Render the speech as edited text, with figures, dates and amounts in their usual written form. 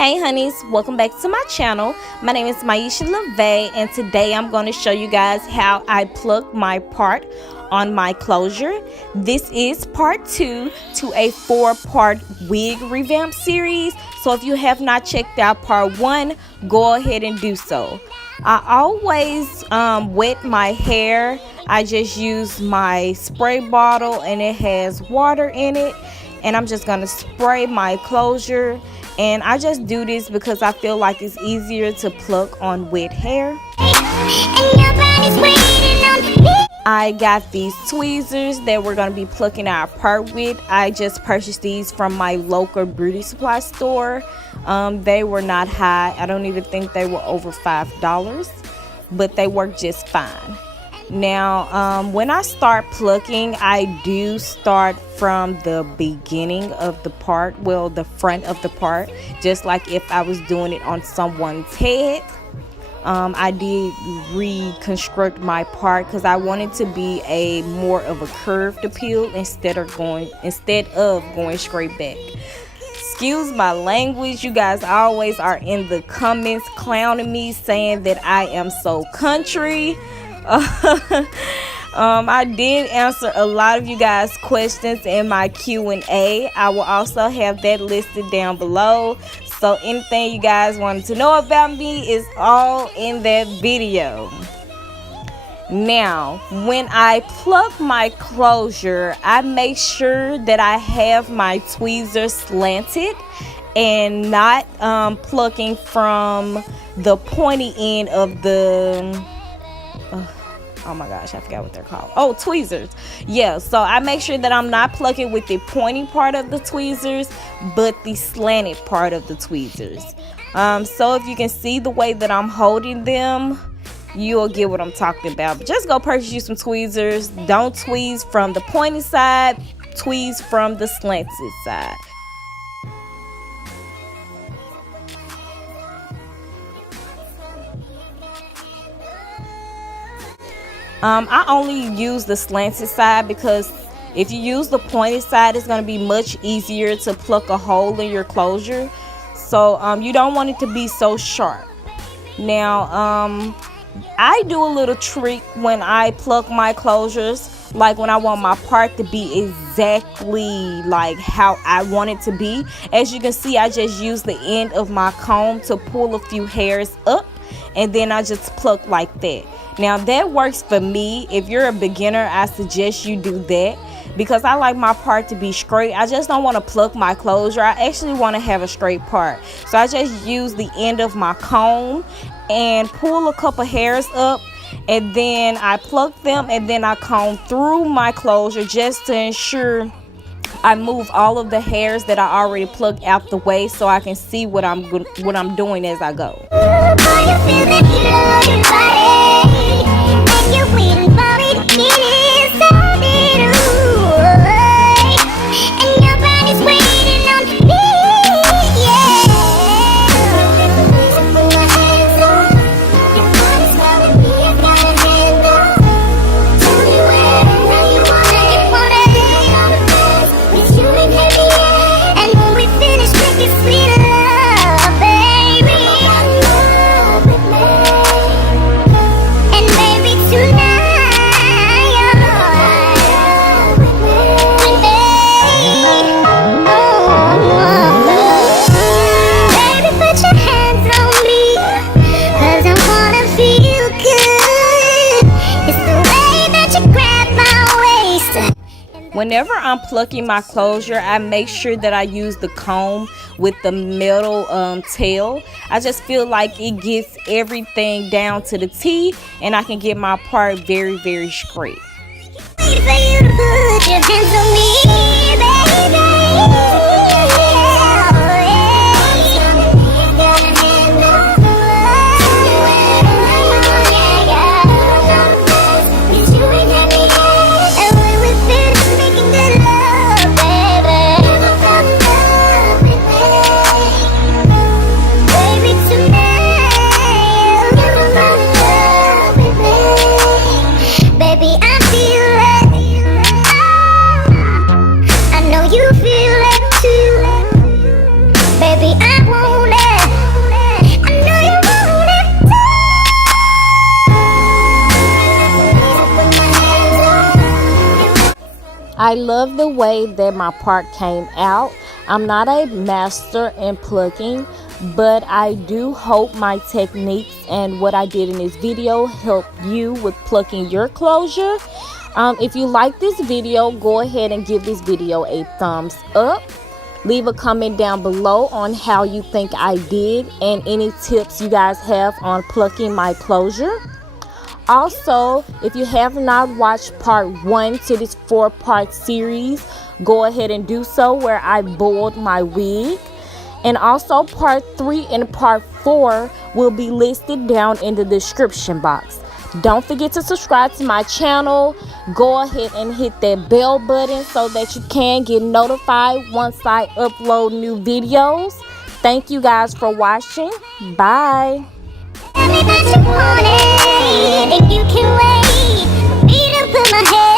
Hey honeys, welcome back to my channel. My name is MieshaLave, and today I'm going to show you guys how I pluck my part on my closure. This is part 2 to a 4-part wig revamp series. So if you have not checked out part 1, go ahead and do so. I always wet my hair. I just use my spray bottle and it has water in it, and I'm just going to spray my closure. And I just do this because I feel like it's easier to pluck on wet hair. I got these tweezers that we're going to be plucking our part with. I just purchased these from my local beauty supply store. They were not high. I don't even think they were over $5, but they work just fine. Now, when I start plucking, I do start from the beginning of the part, well, the front of the part, just like if I was doing it on someone's head. I did reconstruct my part because I wanted to be a more of a curved appeal instead of going straight back. Excuse my language, you guys always are in the comments clowning me, saying that I am so country. I did answer a lot of you guys' questions in my Q&A. I will also have that listed down below. So anything you guys wanted to know about me is all in that video. Now, when I pluck my closure, I make sure that I have my tweezers slanted and not plucking from the pointy end of the oh my gosh, I forgot what they're called. Oh, tweezers. Yeah, so I make sure that I'm not plucking with the pointy part of the tweezers, but the slanted part of the tweezers. So if you can see the way that I'm holding them, you'll get what I'm talking about. But just go purchase you some tweezers. Don't tweeze from the pointy side, tweeze from the slanted side. I only use the slanted side because if you use the pointed side, it's going to be much easier to pluck a hole in your closure. So you don't want it to be so sharp. Now, I do a little trick when I pluck my closures, like when I want my part to be exactly like how I want it to be. As you can see, I just use the end of my comb to pull a few hairs up, and then I just pluck like that. Now that works for me. If you're a beginner, I suggest you do that because I like my part to be straight. I just don't want to pluck my closure. I actually want to have a straight part. So I just use the end of my comb and pull a couple hairs up, and then I pluck them, and then I comb through my closure just to ensure I move all of the hairs that I already plucked out the way so I can see what I'm doing as I go. Whenever I'm plucking my closure, I make sure that I use the comb with the metal tail. I just feel like it gets everything down to the T, and I can get my part very, very straight. Baby, I feel it. love the way that my part came out. I'm not a master in plucking, but I do hope my techniques and what I did in this video help you with plucking your closure. If you like this video, go ahead and give this video a thumbs up. Leave a comment down below on how you think I did and any tips you guys have on plucking my closure. Also, if you have not watched part 1 to this 4-part series, go ahead and do so, where I boiled my wig. And also part 3 and part 4 will be listed down in the description box. Don't forget to subscribe to my channel. Go ahead and hit that bell button so that you can get notified once I upload new videos. Thank you guys for watching. Bye. If you can wait, me to put my head